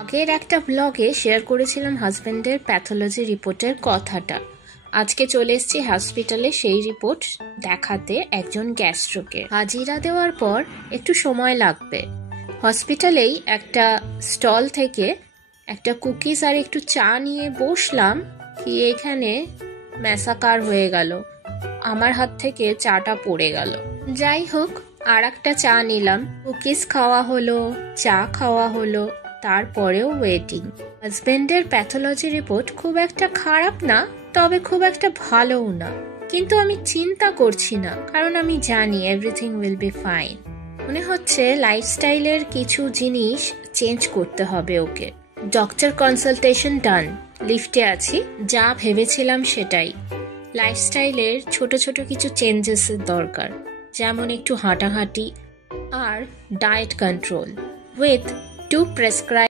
আগের একটা ব্লগে শেয়ার করেছিলাম হাজবেন্ডের প্যাথোলজি রিপোর্টের কথাটা। আজকে চলে এসেছি হসপিটালে সেই রিপোর্ট দেখাতে একজন গ্যাস্ট্রোকে। হাজিরা দেওয়ার পর একটু সময় লাগবে। হসপিটালেই একটা স্টল থেকে একটা কুকিজ আর একটু চা নিয়ে বসলাম, কি এখানে ম্যাসাকার হয়ে গেল, আমার হাত থেকে চাটা পড়ে গেল। যাই হোক, আর একটা চা নিলাম, কুকিজ খাওয়া হলো, চা খাওয়া হলো, তারপরেও ওয়েটিং। হাজবেন্ডের প্যাথোলজি রিপোর্ট খুব একটা খারাপ না, তবে খুব একটা ভালোও না, কিন্তু আমি চিন্তা করছি না, কারণ আমি জানি এভরিথিং উইল বি ফাইন। মনে হচ্ছে লাইফস্টাইলের কিছু জিনিস চেঞ্জ করতে হবে ওকে। ডক্টর কনসালটেশন ডান, লিফটে আছি, যা ভেবেছিলাম সেটাই। লাইফস্টাইলের ছোট ছোট কিছু চেঞ্জেসের দরকার, যেমন একটু হাঁটাহাঁটি আর ডায়েট কন্ট্রোল উইথ 2 প্রেসক্রাইব